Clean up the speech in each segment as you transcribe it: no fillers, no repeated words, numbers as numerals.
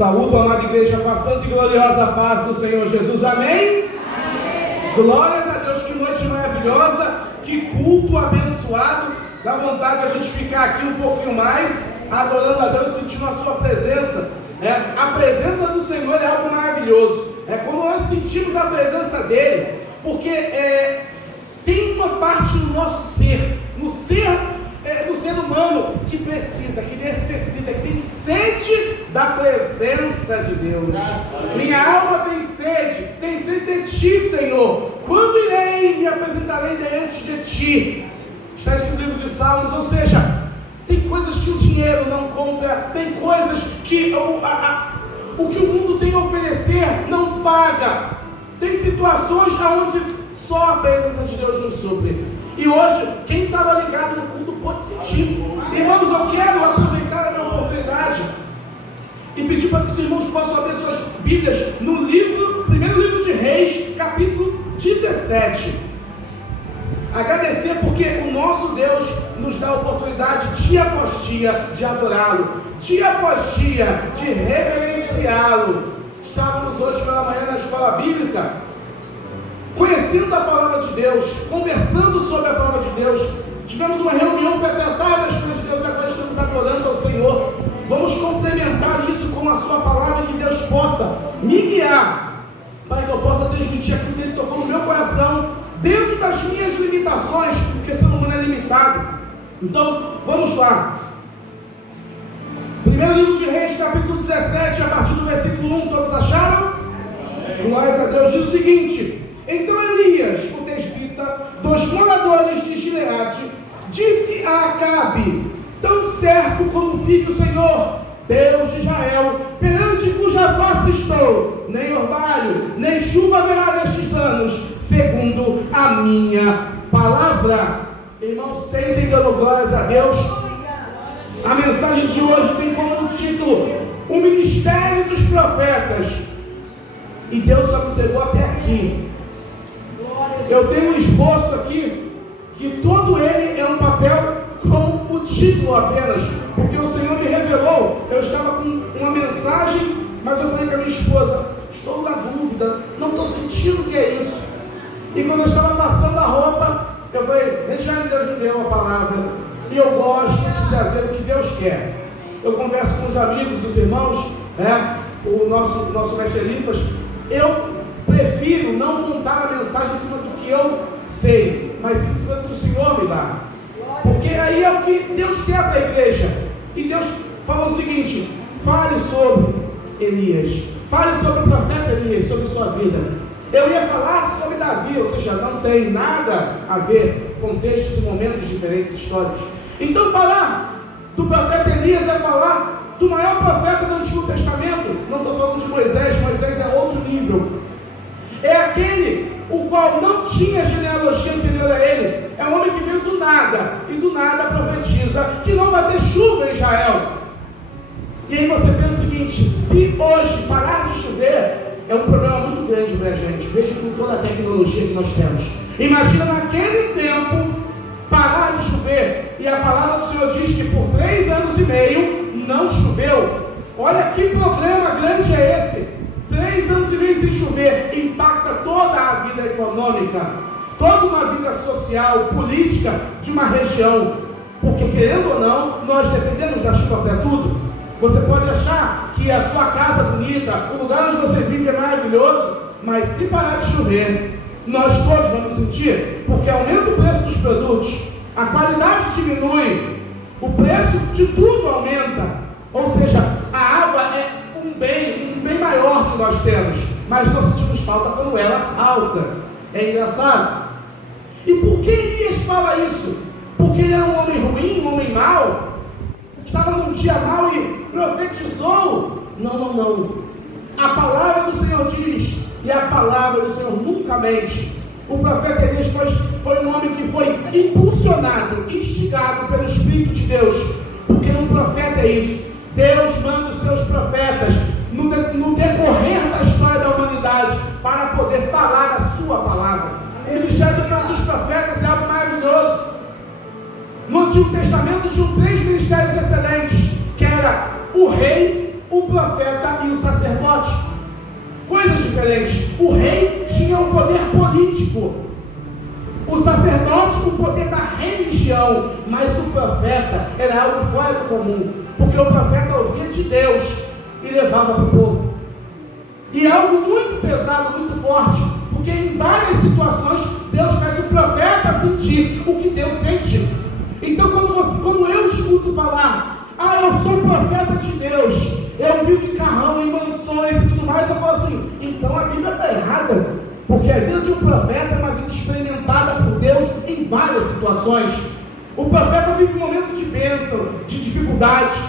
Saúdo a amada igreja com a santa e gloriosa paz do Senhor Jesus. Amém? Glórias a Deus, que noite maravilhosa, que culto abençoado. Dá vontade de a gente ficar aqui um pouquinho mais, adorando a Deus, sentindo a sua presença. A presença do Senhor é algo maravilhoso. Quando nós sentimos a presença dEle, porque tem uma parte do nosso ser, no ser humano, que precisa, que necessita, que tem sede da presença de Deus. Minha alma tem sede de Ti, Senhor. Quando irei, me apresentarei diante de Ti. Está escrito no livro de Salmos, ou seja, tem coisas que o dinheiro não compra, tem coisas que o que o mundo tem a oferecer não paga. Tem situações onde só a presença de Deus nos supre. E hoje, quem estava ligado no culto pode sentir. Irmãos, eu quero aproveitar a minha oportunidade e pedir para que os irmãos possam abrir suas Bíblias no primeiro livro de Reis, capítulo 17. Agradecer porque o nosso Deus nos dá a oportunidade dia após dia de adorá-lo, dia após dia de reverenciá-lo. Estávamos hoje pela manhã na escola bíblica, conhecendo a palavra de Deus, conversando sobre a palavra de Deus. Tivemos uma reunião para tratar das coisas de Deus e agora estamos adorando ao Senhor. Vamos complementar isso com a sua palavra, que Deus possa me guiar, para que eu possa transmitir aquilo que Ele tocou no meu coração, dentro das minhas limitações, porque ser humano é limitado. Então, vamos lá. Primeiro livro de Reis, capítulo 17, a partir do versículo 1, todos acharam? Glórias a Deus. Diz o seguinte: então Elias, o tesbita, dos moradores de Gileade, disse a Acabe: tão certo como vive o Senhor, Deus de Israel, perante cuja face estou, nem orvalho, nem chuva haverá nestes anos, segundo a minha palavra. Irmãos, sentem dando glórias a Deus. A mensagem de hoje tem como título: o ministério dos profetas. E Deus só me entregou até aqui. Eu tenho um esboço aqui, que todo ele é um papel com o título apenas, porque o Senhor me revelou. Eu estava com uma mensagem, mas eu falei com a minha esposa: estou na dúvida, não estou sentindo o que é isso. E quando eu estava passando a roupa, eu falei: deixa Deus me deu uma palavra, e eu gosto de trazer o que Deus quer. Eu converso com os amigos, os irmãos, o nosso mestre Elifas. Eu prefiro não montar a mensagem em cima do que eu sei, mas em cima do que o Senhor me dá, porque aí é o que Deus quer para a igreja. E Deus falou o seguinte: fale sobre Elias, fale sobre o profeta Elias, sobre sua vida. Eu ia falar sobre Davi, ou seja, não tem nada a ver, contextos e momentos diferentes históricos. Então falar do profeta Elias é falar do maior profeta do Antigo Testamento. Não estou falando de Moisés, Moisés é outro nível. É aquele o qual não tinha genealogia anterior a ele. É um homem que veio do nada, e do nada profetiza que não vai ter chuva em Israel. E aí você pensa o seguinte: se hoje parar de chover, é um problema muito grande para a gente, mesmo com toda a tecnologia que nós temos. Imagina naquele tempo parar de chover, e a palavra do Senhor diz que por 3 anos e meio não choveu. Olha que problema grande é esse. 3 anos e meio sem chover impacta toda a vida econômica, toda uma vida social, política de uma região, porque querendo ou não, nós dependemos da chuva para tudo. Você pode achar que a sua casa é bonita, o lugar onde você vive é maravilhoso, mas se parar de chover, nós todos vamos sentir, porque aumenta o preço dos produtos, a qualidade diminui, o preço de tudo aumenta. Ou seja, a água é um bem maior que nós temos, mas só sentimos falta quando ela falta. É engraçado. E por que Elias fala isso? Porque ele era um homem ruim, um homem mau? Estava num dia mau e profetizou? Não. A palavra do Senhor diz, e a palavra do Senhor nunca mente. O profeta Elias foi um homem que foi impulsionado, instigado pelo Espírito de Deus, porque um profeta é isso. Deus manda os seus profetas no decorrer da história da humanidade para poder falar a sua palavra. O ministério dos profetas é algo maravilhoso. No Antigo Testamento tinham 3 ministérios excelentes, que era o rei, o profeta e o sacerdote. Coisas diferentes. O rei tinha o poder político, o sacerdote o poder da religião, mas o profeta era algo fora do comum, porque o profeta ouvia de Deus e levava para o povo. E é algo muito pesado, muito forte, porque em várias situações Deus faz o profeta sentir o que Deus sente. Então quando eu escuto falar, eu sou profeta de Deus, eu vivo em carrão, em mansões e tudo mais, eu falo assim, então a Bíblia está errada, porque a vida de um profeta é uma vida experimentada por Deus em várias situações. O profeta vive um momento de bênção, de dificuldade,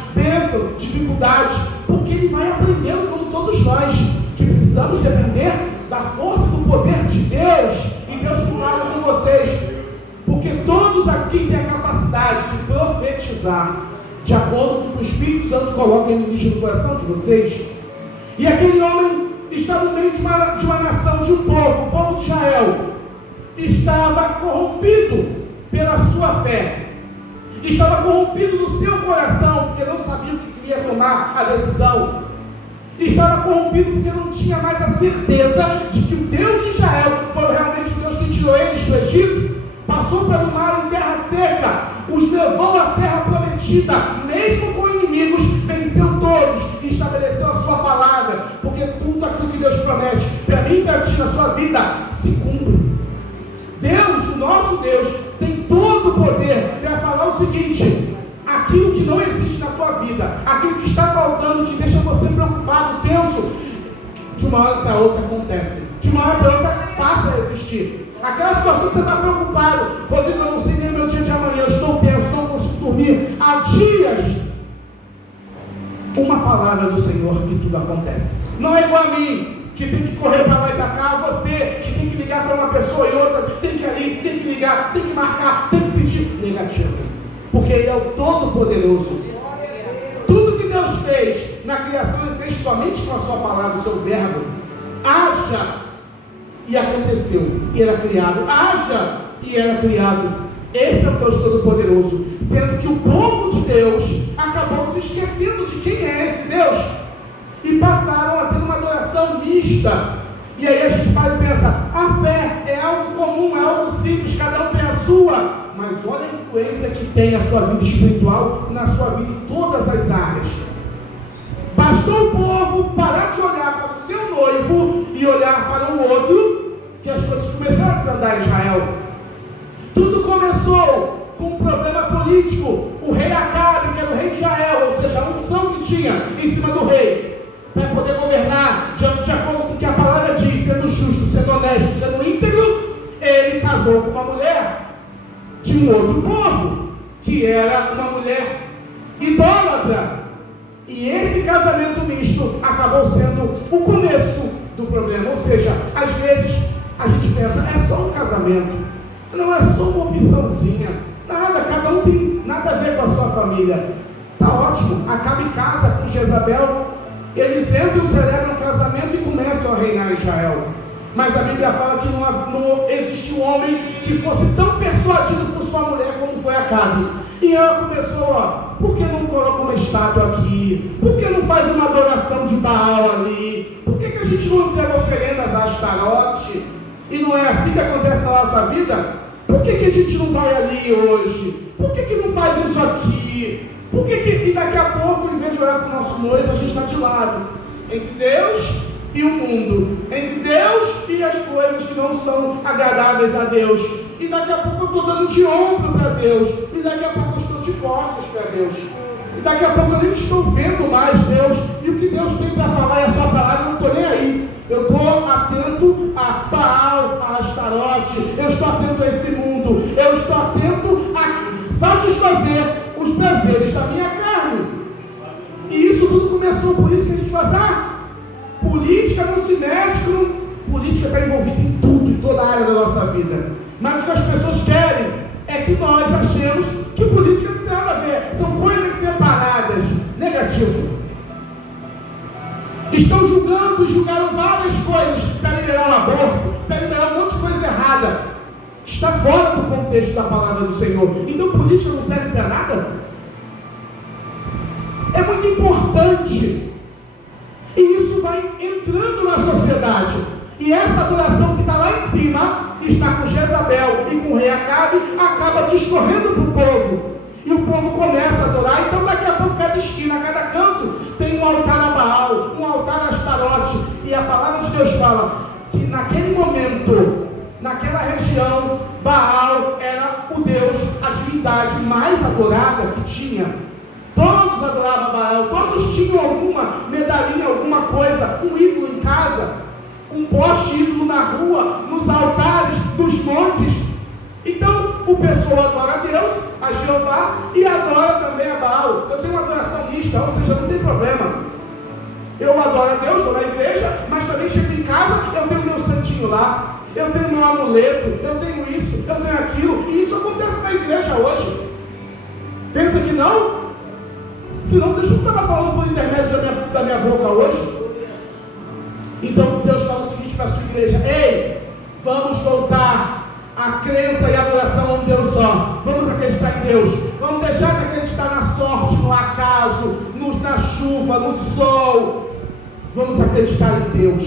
porque ele vai aprendendo, como todos nós, que precisamos depender da força do poder de Deus. E Deus fala com vocês, porque todos aqui têm a capacidade de profetizar, de acordo com o que o Espírito Santo coloca em ministro no coração de vocês. E aquele homem está no meio de uma nação, de um povo, o povo de Israel, estava corrompido pela sua fé, estava corrompido no seu coração, porque não sabia o que queria tomar a decisão, estava corrompido porque não tinha mais a certeza de que o Deus de Israel foi realmente o Deus que tirou eles do Egito, passou pelo mar em terra seca, os levou à terra prometida, mesmo com inimigos, venceu todos e estabeleceu a sua palavra, porque tudo aquilo que Deus promete para mim e para ti na sua vida se cumpre. Deus, o nosso Deus, tem todo o poder para falar o seguinte: aquilo que não existe na tua vida, aquilo que está faltando, que deixa você preocupado, tenso, de uma hora para outra acontece, de uma hora para outra passa a existir. Aquela situação que você está preocupado, Rodrigo, eu não sei nem o meu dia de amanhã, eu estou tenso, não consigo dormir, há dias, uma palavra do Senhor e tudo acontece. Não é igual a mim, que tem que correr para lá e para cá, você que tem que ligar para uma pessoa e outra, tem que ir ali, tem que ligar, tem que marcar, tem que pedir. Negativo, porque Ele é o Todo-Poderoso. Tudo que Deus fez na criação, Ele fez somente com a sua palavra, o seu verbo. Haja, e aconteceu, e era criado. Haja, e era criado. Esse é o Deus Todo-Poderoso, sendo que o povo de Deus acabou se esquecendo de quem é esse Deus, e passaram a ter uma adoração mista. E aí a gente para e pensa, a fé é algo comum, é algo simples, cada um tem a sua, mas olha a influência que tem a sua vida espiritual, na sua vida em todas as áreas. Bastou o povo parar de olhar para o seu noivo e olhar para o outro, que as coisas começaram a desandar em Israel. Tudo começou com um problema político. O rei Acabe, que era o rei de Israel, ou seja, a unção que tinha em cima do rei, para poder governar de acordo com o que a palavra diz, sendo justo, sendo honesto, sendo íntegro, ele casou com uma mulher de um outro povo, que era uma mulher idólatra. E esse casamento misto acabou sendo o começo do problema. Ou seja, às vezes a gente pensa, é só um casamento, não é só uma opçãozinha, nada, cada um tem nada a ver com a sua família. Tá ótimo, Acabe casa com Jezabel, eles entram, celebram o casamento e começam a reinar em Israel. Mas a Bíblia fala que não existe um homem que fosse tão persuadido por sua mulher como foi Acabe. E ela começou, por que não coloca uma estátua aqui? Por que não faz uma adoração de Baal ali? Por que a gente não entrega oferendas a Astarote? E não é assim que acontece na nossa vida? Por que a gente não vai ali hoje? Por que não faz isso aqui? Por que e daqui a pouco, em vez de olhar para o nosso noivo, a gente está de lado? Entre Deus e o mundo, entre Deus e as coisas que não são agradáveis a Deus. E daqui a pouco eu estou dando de ombro para Deus, e daqui a pouco eu estou de costas para Deus, e daqui a pouco eu nem estou vendo mais Deus, e o que Deus tem para falar é a sua palavra, eu não estou nem aí. Eu estou atento a Baal, a Astarote, eu estou atento a esse mundo, eu estou atento a satisfazer os prazeres da minha carne. E isso tudo começou por isso que a gente faz, política não se mete, política está envolvida em tudo, em toda a área da nossa vida. Mas o que as pessoas querem é que nós achemos que política não tem nada a ver, são coisas separadas. Negativo. Estão julgando e julgaram várias coisas para liberar o aborto, para liberar um monte de coisa errada. Está fora do contexto da palavra do Senhor. Então política não serve para nada? É muito importante E isso vai entrando na sociedade. E essa adoração que está lá em cima, está com Jezabel e com o rei Acabe, acaba discorrendo para o povo. E o povo começa a adorar. Então daqui a pouco, cada esquina, cada canto, tem um altar a Baal, um altar a Astarote. E a palavra de Deus fala que naquele momento, naquela região, Baal era o Deus, a divindade mais adorada que tinha. Todos adoravam Baal, todos tinham alguma medalhinha, alguma coisa, um ídolo em casa, um poste ídolo na rua, nos altares dos montes. Então, o pessoal adora a Deus, a Jeová, e adora também a Baal. Eu tenho uma adoração mista, ou seja, não tem problema. Eu adoro a Deus, vou na igreja, mas também chego em casa, eu tenho meu santinho lá, eu tenho meu amuleto, eu tenho isso, eu tenho aquilo, e isso acontece na igreja hoje. Pensa que não? Senão, deixa eu estava falando por intermédio da minha boca hoje. Então, Deus fala o seguinte para a sua igreja: ei, vamos voltar à crença e adoração a um Deus só. Vamos acreditar em Deus. Vamos deixar de acreditar na sorte, no acaso, na chuva, no sol. Vamos acreditar em Deus.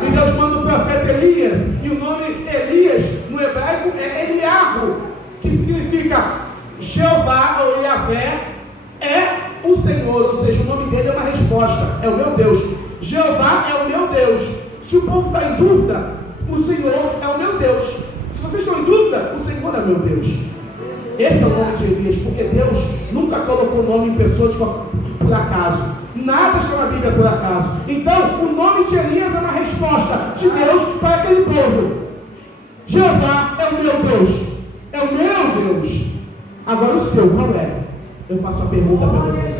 E Deus manda o profeta Elias. E o nome Elias no hebraico é Eliarro, que significa Jeová ou Yahvé é o Senhor. Ou seja, o nome dele é uma resposta. É o meu Deus. Jeová é o meu Deus. Se o povo está em dúvida, o Senhor é o meu Deus. Se vocês estão em dúvida, o Senhor é meu Deus. Esse é o nome de Elias, porque Deus nunca colocou o nome em pessoas por acaso. Nada chama a Bíblia por acaso. Então, o nome de Elias é uma resposta de Deus para aquele povo. Jeová é o meu Deus. É o meu Deus. Agora o seu, qual é? Eu faço uma pergunta para vocês.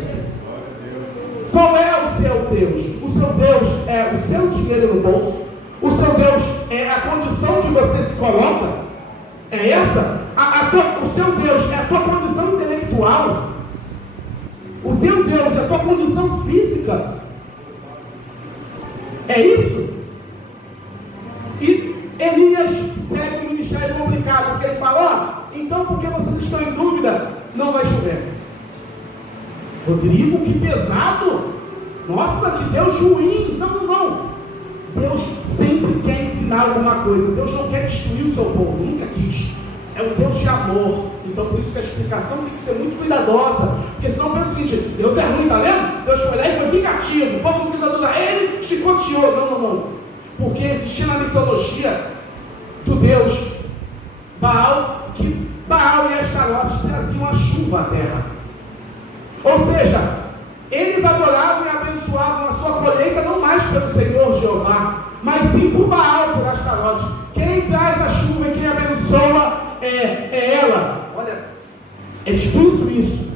Qual é o seu Deus? O seu Deus é o seu dinheiro no bolso? O seu Deus é a condição que você se coloca? É essa? O seu Deus é a tua condição intelectual? O teu Deus é a tua condição física? É isso? E Elias segue o ministério complicado, porque ele fala: ó, então porque vocês estão em dúvida, não vai chover. Rodrigo, que pesado! Nossa, que Deus ruim! Não. Deus sempre quer ensinar alguma coisa. Deus não quer destruir o seu povo, nunca quis. É um Deus de amor. Então por isso que a explicação tem que ser muito cuidadosa. Porque senão pensa o seguinte: Deus é ruim, tá vendo? Deus foi lá e foi vingativo. O povo não quis ajudar ele, chicoteou. Não. Porque existia na mitologia do Deus Baal, que Baal e Astarote traziam a chuva à terra. Ou seja, eles adoravam e abençoavam a sua colheita não mais pelo Senhor Jeová, mas sim por Baal, por Astarote. Quem traz a chuva e quem abençoa é ela. Olha, é difícil isso.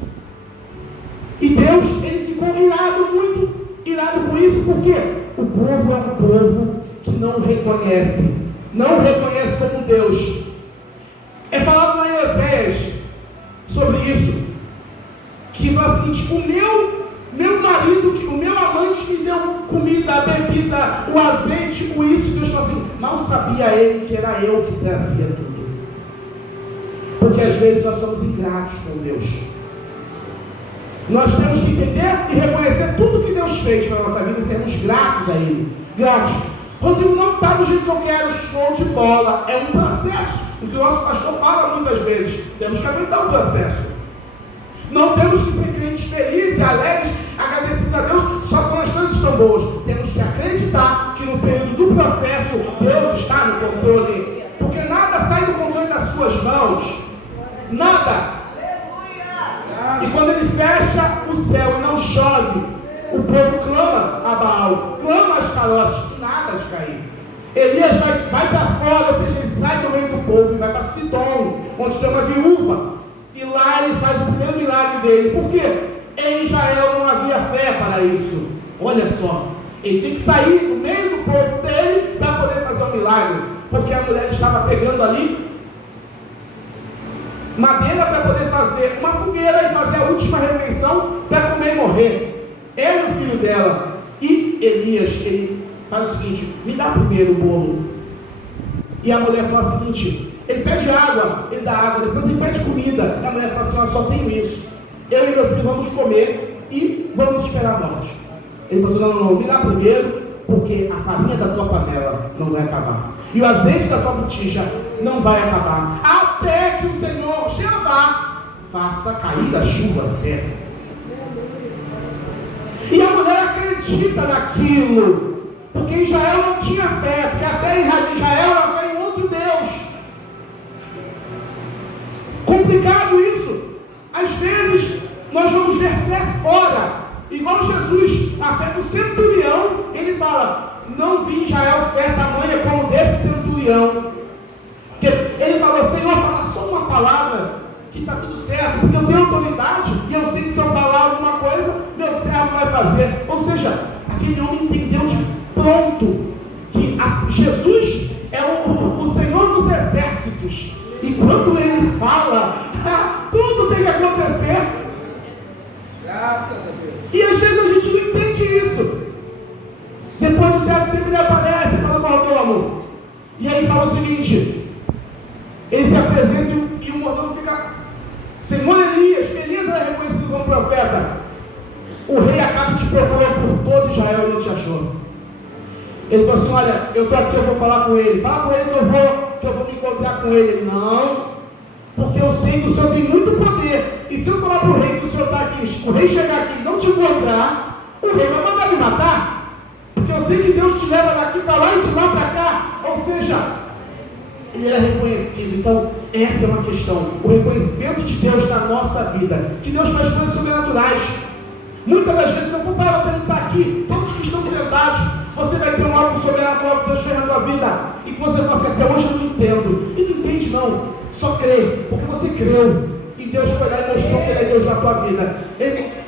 E Deus, ele ficou irado, muito irado com isso, porque o povo é um povo que não reconhece como Deus. É falado lá em Oséias sobre isso, que fala o seguinte: o meu marido, o meu amante me deu comida, a bebida, o azeite, o isso. Deus fala assim: mal sabia ele que era eu que trazia tudo. Porque às vezes nós somos ingratos com Deus. Nós temos que entender e reconhecer tudo que Deus fez para a nossa vida e sermos gratos a Ele. Gratos. Rodrigo, não está do jeito que eu quero, show de bola. É um processo. O que o nosso pastor fala muitas vezes. Temos que aguentar o processo. Não temos que ser crentes felizes, alegres, agradecidos a Deus só quando as coisas estão boas. Temos que acreditar que no período do processo Deus está no controle. Porque nada sai do controle das suas mãos. Nada. E quando ele fecha o céu e não chove, o povo clama a Baal, clama a Astarote, e nada de cair. Elias vai para fora, ou seja, ele sai do meio do povo e vai para Sidom, onde tem uma viúva. E lá ele faz o primeiro milagre dele. Por quê? Em Israel não havia fé para isso. Olha só, ele tem que sair do meio do povo dele para poder fazer um milagre. Porque a mulher estava pegando ali madeira para poder fazer uma fogueira e fazer a última refeição para comer e morrer. Ela e o filho dela. E Elias, ele faz o seguinte: me dá primeiro o bolo. E a mulher fala o seguinte: ele pede água, ele dá água, depois ele pede comida. E a mulher fala assim: eu só tenho isso. Eu e meu filho vamos comer e vamos esperar a morte. Ele falou assim, não, me dá primeiro, porque a farinha da tua panela não vai acabar. E o azeite da tua botija não vai acabar. Até que o Senhor, Jeová, faça cair a chuva da terra. E a mulher acredita naquilo, porque Israel não tinha fé, porque a fé em Israel era a fé em outro Deus. Complicado isso. Às vezes nós vamos ver fé fora, igual Jesus, a fé do centurião. Ele fala, não vi em Israel fé tamanha como desse centurião. Ele falou, Senhor, fala só uma palavra que está tudo certo, porque eu tenho autoridade e eu sei que se eu falar alguma coisa, meu servo vai fazer. Ou seja, aquele homem entendeu de pronto que Jesus é o Senhor dos exércitos, e quando ele fala, tudo tem que acontecer. Graças a Deus. E às vezes a gente não entende isso. Depois de um certo tempo ele aparece para o mordomo, e aí fala o seguinte, ele se apresenta e o mordomo fica, Senhor Elias era reconhecido como profeta, o rei Acabe te procurou por todo Israel e não te achou. Ele falou assim, olha, eu estou aqui, eu vou falar com ele, fala com ele que eu vou me encontrar com ele. Ele, não, porque eu sei que o Senhor tem muito poder, e se eu falar para o rei que o Senhor está aqui, o rei chegar aqui e não te encontrar, o rei vai mandar me matar, porque eu sei que Deus te leva daqui para lá e de lá para cá. Ou seja, ele era reconhecido. Então essa é uma questão, o reconhecimento de Deus na nossa vida, que Deus faz coisas sobrenaturais. Muitas das vezes, se eu for para perguntar aqui, todos que estão sentados, você vai ter algo sobrenatural que Deus fez na tua vida, e que você fala assim, até hoje eu não entendo. E não entende não, só crê, porque você creu, e Deus foi lá e mostrou que Ele é Deus na tua vida.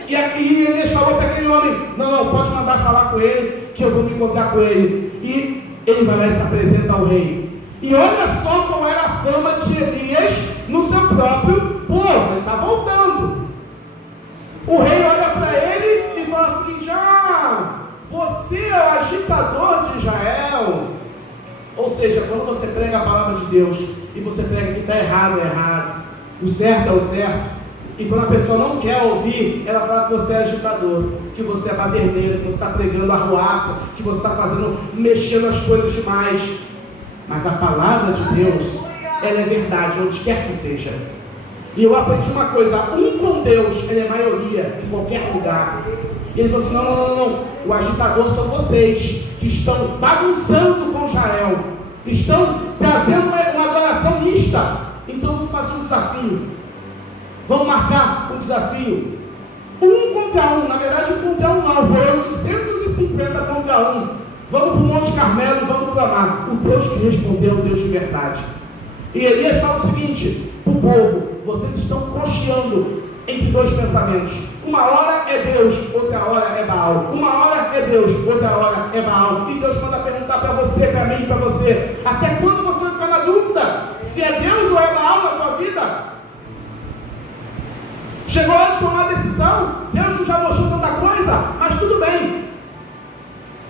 E Elias falou para aquele homem, não, pode mandar falar com ele, que eu vou me encontrar com ele. E ele vai lá e se apresenta ao rei. E olha só qual era a fama de Elias no seu próprio povo. Ele está voltando. O rei olha para ele e fala o seguinte, você é o agitador de Israel. Ou seja, quando você prega a palavra de Deus, e você prega que está errado, é errado, o certo é o certo, e quando a pessoa não quer ouvir, ela fala que você é agitador, que você é baderneiro, que você está pregando arruaça, que você está mexendo as coisas demais. Mas a palavra de Deus, ela é verdade, onde quer que seja. E eu aprendi uma coisa, com Deus, ele é maioria, em qualquer lugar. E ele falou assim, não, o agitador são vocês, que estão bagunçando com Israel, estão trazendo uma adoração mista. Então vamos fazer um desafio, vamos marcar um desafio, 1 contra 1, na verdade 1 contra 1 não, foram 850 contra 1, vamos para o Monte Carmelo e vamos clamar. O Deus que respondeu é o Deus de verdade. E Elias fala o seguinte, o povo, vocês estão cocheando entre dois pensamentos, uma hora é Deus, outra hora é Baal, uma hora é Deus, outra hora é Baal, e Deus manda perguntar para você, para mim e para você, até quando você vai ficar na dúvida, se é Deus ou é Baal na tua vida? Chegou a hora de tomar a decisão, Deus não já mostrou tanta coisa, mas tudo bem,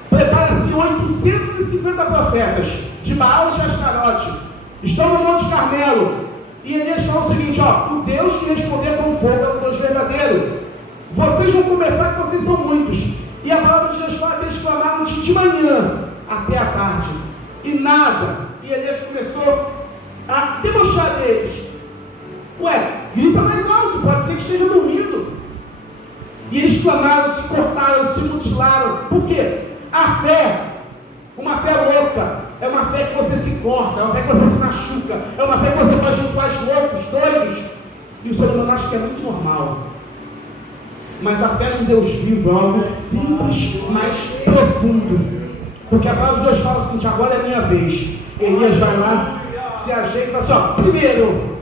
prepara-se 850 profetas, de Baal e Astarote, estão no Monte Carmelo, e Elias fala o seguinte, o Deus que responder com fogo é o Deus verdadeiro. Vocês vão começar, que vocês são muitos. E a palavra de Deus fala que eles clamaram de manhã até a tarde. E nada. E Elias começou a debochar deles. Grita mais alto, pode ser que esteja dormindo. E eles clamaram, se cortaram, se mutilaram. Por quê? A fé, uma fé louca, é uma fé que você se corta, é uma fé que você se machuca, é uma fé que você faz rituais loucos, doidos, e o ser humano acha que é muito normal. Mas a fé no Deus vivo é algo simples, mas profundo, porque a palavra de Deus fala o seguinte, agora é a minha vez. Elias vai lá, se ajeita e fala assim, primeiro,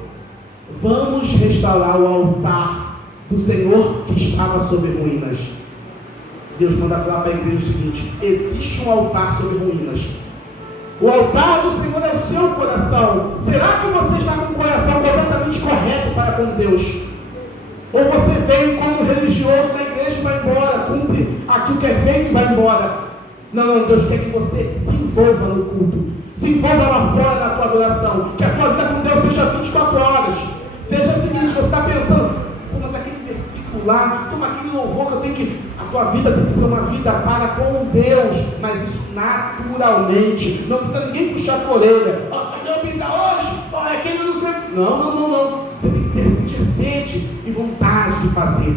vamos restaurar o altar do Senhor que estava sobre ruínas. Deus manda falar para a igreja o seguinte, existe um altar sobre ruínas. O altar do Senhor é o seu coração. Será que você está com o coração completamente correto para com Deus? Ou você veio como religioso na igreja e vai embora, cumpre aquilo que é feito e vai embora? Não, Deus quer que você se envolva no culto, se envolva lá fora na tua adoração, que a tua vida com Deus seja 24 horas. Seja o seguinte, você está pensando, mas aquele versículo discipular, toma aquele louvor que eu tenho que... A tua vida tem que ser uma vida para com Deus, mas isso naturalmente. Não precisa ninguém puxar a tua orelha. Ó, já deu pinta hoje? Ó, é aquele não sei... Não. Você tem que sentir sede e vontade de fazer.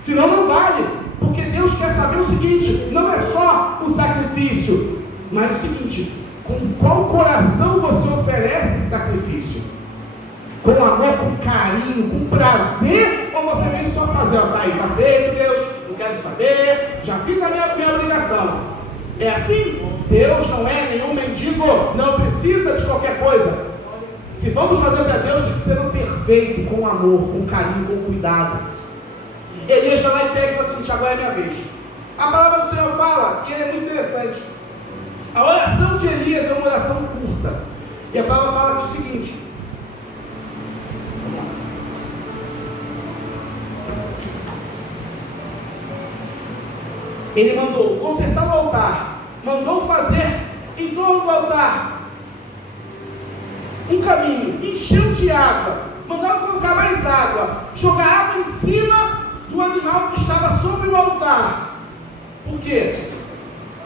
Senão não vale. Porque Deus quer saber o seguinte, não é só o sacrifício, mas o seguinte, com qual coração você oferece esse sacrifício? Com amor, com carinho, com prazer, ou você vem só fazer, ó, tá aí, tá feito, Deus, não quero saber, já fiz a minha obrigação. É assim? Deus não é nenhum mendigo, não precisa de qualquer coisa. Se vamos fazer para Deus, tem que ser um perfeito, com amor, com carinho, com cuidado. Elias vai lá e pega e fala assim, agora é minha vez. A palavra do Senhor fala, e é muito interessante, a oração de Elias é uma oração curta, e a palavra fala que é o seguinte, ele mandou consertar o altar, mandou fazer em torno do altar um caminho, encheu de água, mandava colocar mais água, jogar água em cima do animal que estava sobre o altar. Por quê?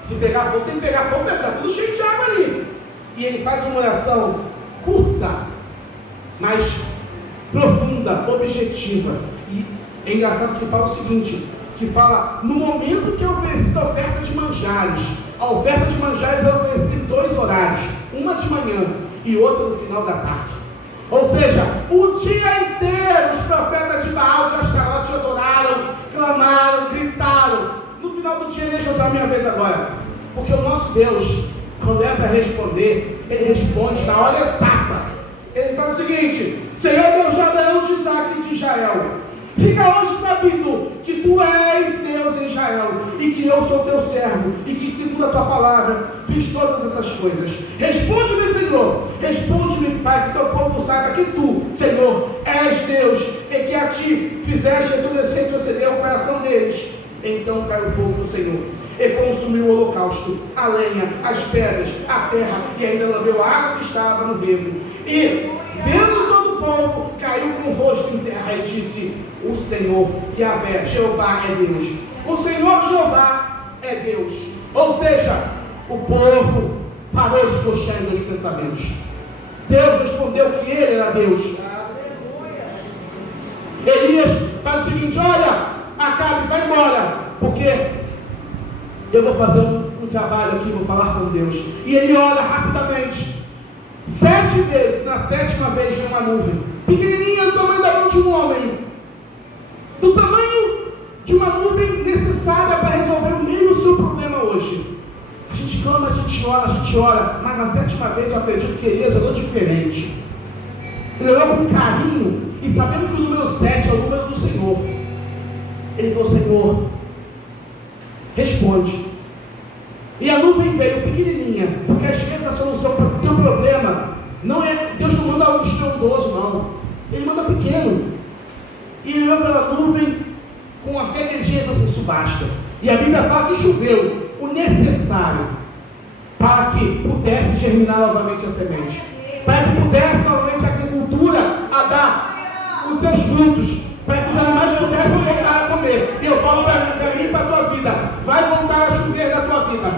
Se pegar fogo, tem que pegar fogo, está tudo cheio de água ali. E ele faz uma oração curta, mas profunda, objetiva. E é engraçado que fala o seguinte, que fala, no momento que é oferecida a oferta de manjares, a oferta de manjares é oferecida em 2 horários, uma de manhã e outra no final da tarde. Ou seja, o dia inteiro os profetas de Baal, de Astarote adoraram, clamaram, gritaram. No final do dia ele deixa a minha vez agora. Porque o nosso Deus, quando é para responder, ele responde na hora exata. Ele fala o seguinte, Senhor Deus de Abraão, de Isaac e de Israel, fica hoje sabido que tu és Deus em Israel, e que eu sou teu servo, e que segundo a tua palavra, fiz todas essas coisas. Responde-me, Senhor, responde-me, Pai, que teu povo saiba que tu, Senhor, és Deus, e que a ti fizeste endurecer e proceder ao coração deles. Então caiu o fogo do Senhor, e consumiu o holocausto, a lenha, as pedras, a terra, e ainda lambeu a água que estava no bebo. E, vendo todo o povo, caiu com o rosto em terra e disse, o Senhor, Yahvé, Jeová é Deus. O Senhor Jeová é Deus. Ou seja, o povo parou de coxar em 2 pensamentos. Deus respondeu que ele era Deus. Elias faz o seguinte, olha, Acabe, vai embora, porque eu vou fazer um trabalho aqui, vou falar com Deus. E ele ora rapidamente, 7 vezes, na 7ª vez vem uma nuvem, pequenininha, do tamanho da mão de um homem, do tamanho de uma nuvem necessária para resolver o mesmo seu problema hoje. A gente clama, a gente ora, mas na 7ª vez eu acredito que Elias orou diferente. Ele orou com carinho, e sabendo que o número 7 é o número do Senhor, ele falou, Senhor, responde. E a nuvem veio pequenininha, porque às vezes a solução para o teu problema não é, Deus não manda algo estrondoso, não. Ele manda pequeno. E ele olhou pela nuvem com a fé que ele tinha e falou assim, isso basta. E a Bíblia fala que choveu o necessário para que pudesse germinar novamente a semente, para que pudesse novamente a agricultura a dar os seus frutos, para que os animais pudessem voltar a comer. E eu falo para mim e para a tua vida, vai voltar a chover na tua vida,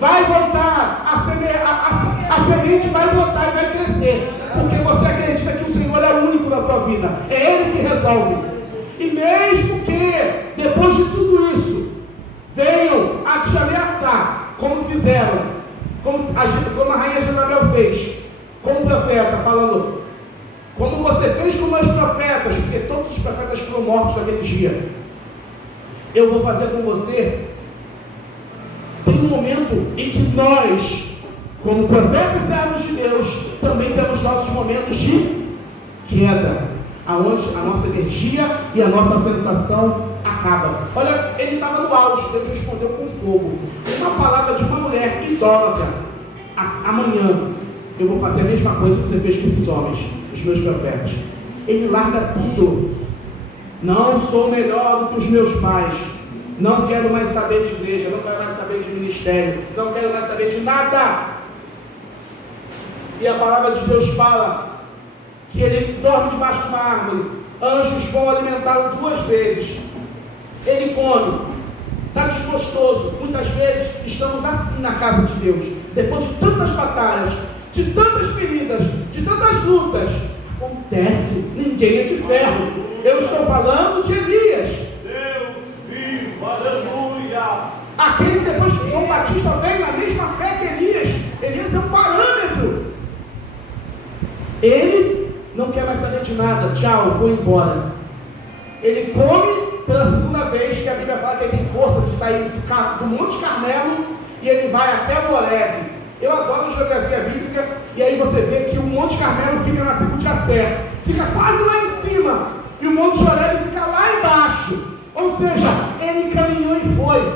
vai voltar a semente vai brotar e vai crescer, porque você acredita que o Senhor é o único na tua vida, é Ele que resolve. E mesmo que depois de tudo isso venham a te ameaçar, como fizeram, como a rainha Jezabel fez com o profeta, falando, como você fez com meus profetas, porque todos os profetas foram mortos naquele dia, eu vou fazer com você. Tem um momento em que nós, como profetas e servos de Deus, também temos nossos momentos de queda, aonde a nossa energia e a nossa sensação acaba. Olha, ele estava no auge, Deus respondeu com fogo. Uma palavra de uma mulher idólatra, amanhã eu vou fazer a mesma coisa que você fez com esses homens, os meus profetas. Ele larga tudo. Não sou melhor do que os meus pais, não quero mais saber de igreja, não quero mais saber de ministério, não quero mais saber de nada. E a palavra de Deus fala que ele dorme debaixo de uma árvore, Anjos vão alimentá-lo 2 vezes. Ele come, está desgostoso. Muitas vezes estamos assim na casa de Deus. Depois de tantas batalhas, de tantas feridas, de tantas lutas, acontece, ninguém é de ferro. Eu estou falando de Elias. Deus vivo, aleluia. Aquele depois que João Batista veio na mesma fé que Elias. Elias é um parâmetro. Ele não quer mais saber de nada. Tchau, vou embora. Ele come pela segunda vez, que a Bíblia fala que ele tem força de sair do Monte Carmelo e ele vai até o Horebe. Eu adoro geografia bíblica, e aí você vê que o Monte Carmelo fica na tribo de Asser, fica quase lá em cima, e o Monte Horebe fica lá embaixo. Ou seja, ele caminhou e foi.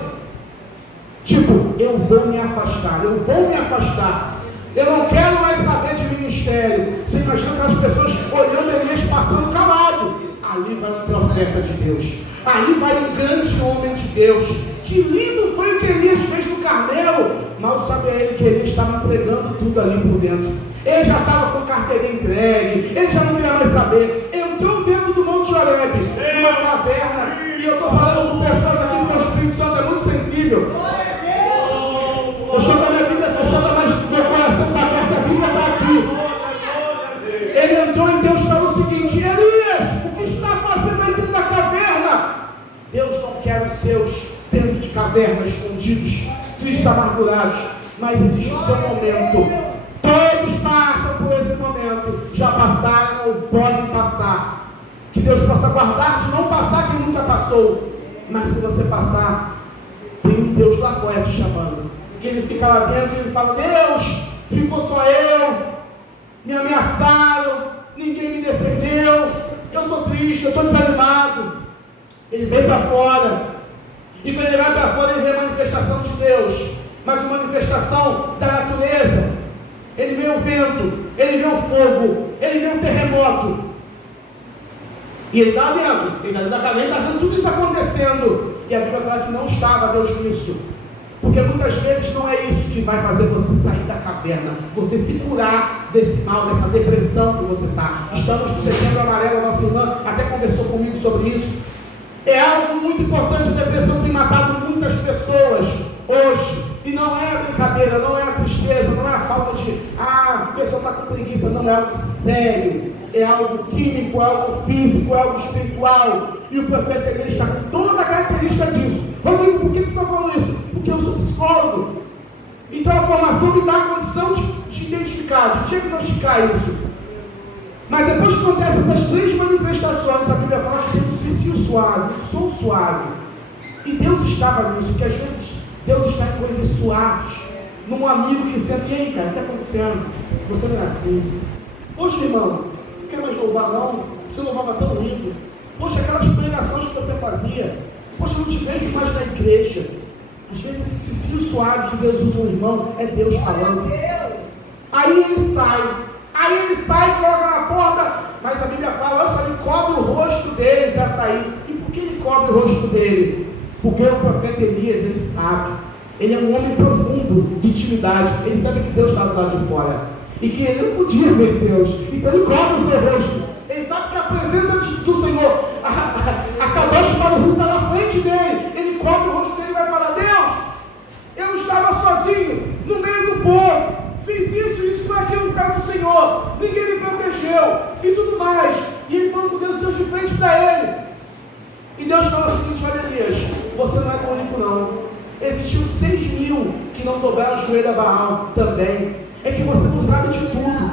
Tipo, eu vou me afastar, eu não quero mais saber de ministério. Você imagina aquelas pessoas olhando Elias passando calado. Ali vai um profeta de Deus, ali vai um grande homem de Deus. Que lindo foi o que Elias fez no Carmelo. Mal sabia ele que Elias estava entregando tudo ali por dentro. Ele já estava com a carteira entregue, ele já não queria mais saber. Entrou dentro do Monte Horebe, numa caverna, e eu estou falando com pessoas aqui que o Espírito Santo é muito sensível. Eu estou com a minha Bíblia fechada, mas meu coração está aberto, a Bíblia está aqui. Ele entrou e Deus falou o seguinte: Elias, o que está fazendo aí dentro da caverna? Deus não quer os seus dentro de cavernas, escondidos, tristes, amargurados, mas existe o seu momento. Todos passam por esse momento, já passaram ou podem passar. Que Deus possa guardar de não passar quem nunca passou, mas se você passar, tem um Deus lá fora te chamando. E ele fica lá dentro e ele fala: Deus, ficou só eu, me ameaçaram, ninguém me defendeu, eu estou triste, eu estou desanimado. Ele vem para fora, e quando ele vai para fora, ele vê a manifestação de Deus, mas uma manifestação da natureza. Ele vê o vento, ele vê o fogo, ele vê o terremoto, e ele está dentro, ele está vendo tudo isso acontecendo, e a Bíblia fala que não estava Deus nisso, porque muitas vezes não é isso que vai fazer você sair da caverna, você se curar desse mal, dessa depressão que você está. Estamos no Setembro Amarelo, nossa irmã até conversou comigo sobre isso. É algo muito importante. A depressão tem matado muitas pessoas hoje, e não é a brincadeira, não é a tristeza, não é a falta de a pessoa está com preguiça, não, é algo sério, é algo químico, é algo físico, é algo espiritual, e o profeta Elias está com toda a característica disso. Rodrigo, por que você está falando isso? Porque eu sou psicólogo, então a formação me dá a condição de identificar, de diagnosticar isso. Mas depois que acontecem essas 3 manifestações, a Bíblia fala que tem um suicídio suave, um som suave, e Deus estava nisso, porque às vezes Deus está em coisas suaves, num amigo que senta: e aí, cara, o que está acontecendo? Você não é assim. Poxa, irmão, não quer mais louvar não? Você louvava tão lindo. Poxa, aquelas pregações que você fazia, poxa, eu não te vejo mais na igreja. Às vezes esse suicídio suave que Deus usa um irmão, é Deus falando. Aí ele sai, coloca na porta, mas a Bíblia fala: olha só, ele cobre o rosto dele para sair. E por que ele cobre o rosto dele? Porque o profeta Elias, ele sabe, ele é um homem profundo de intimidade, ele sabe que Deus está do lado de fora, e que ele não podia ver Deus, então ele cobre o seu rosto. Ele sabe que a presença do Senhor, a Kadosh Baruch está na frente dele, ele cobre o rosto dele e vai falar: Deus, eu estava sozinho, no meio do povo, fiz isso, aquilo, por causa do Senhor, ninguém me protegeu, e tudo mais. E ele falou com Deus, Deus de frente para ele. E Deus fala o seguinte: olha, Elias, você não é o único não. Existiam 6.000 que não dobraram o joelho a Baal também. É que você não sabe de tudo.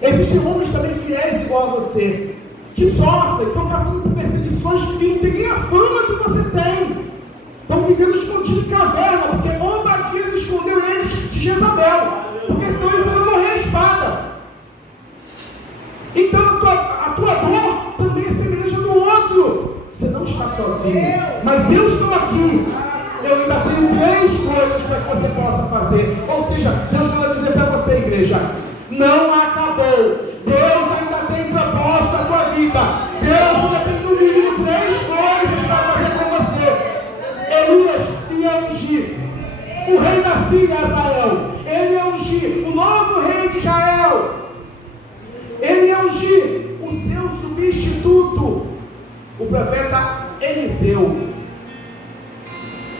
Existem homens também fiéis igual a você, que sofrem, estão passando por perseguições que não tem nem a fama que você tem. Estão vivendo escondidos em caverna, porque Obadias escondeu eles de Jezabel, porque senão eles vão morrer à espada. Então a tua dor também é semelhante à do outro. Você não está sozinho, mas eu estou aqui. Eu ainda tenho 3 coisas para que você possa fazer. Ou seja, Deus manda dizer para você, igreja: não acabou. Deus ainda tem propósito na tua vida. Deus ainda tem no mínimo 3 coisas para fazer com você. Elias ia ungir o rei da Síria, Azael. Ele ia ungir o novo rei de Israel. Ele ia ungir o seu substituto, o profeta Eliseu.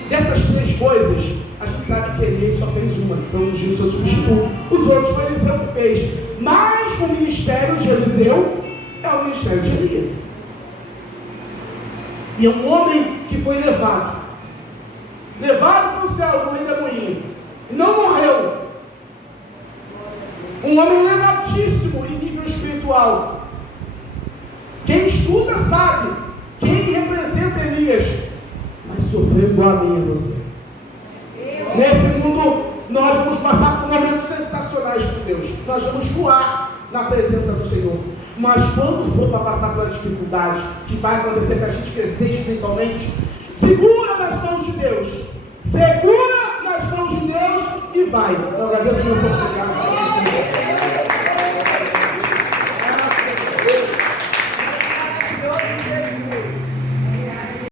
Dessas três coisas, a gente sabe que Elias só fez uma, que foi ungir o seu substituto. Os outros foi Eliseu que fez. Mas o ministério de Eliseu é o ministério de Elias. E é um homem que foi levado para o céu no redemoinho. Não morreu. Um homem elevadíssimo em nível espiritual. Quem estuda sabe quem representa Elias, mas sofreu igual a mim e você. Nesse mundo, nós vamos passar por momentos sensacionais com Deus. Nós vamos voar na presença do Senhor. Mas quando for para passar pela dificuldade, que vai acontecer para a gente crescer espiritualmente, segura nas mãos de Deus. Segura nas mãos de Deus e vai. Então, agradeço, meu Deus, obrigado.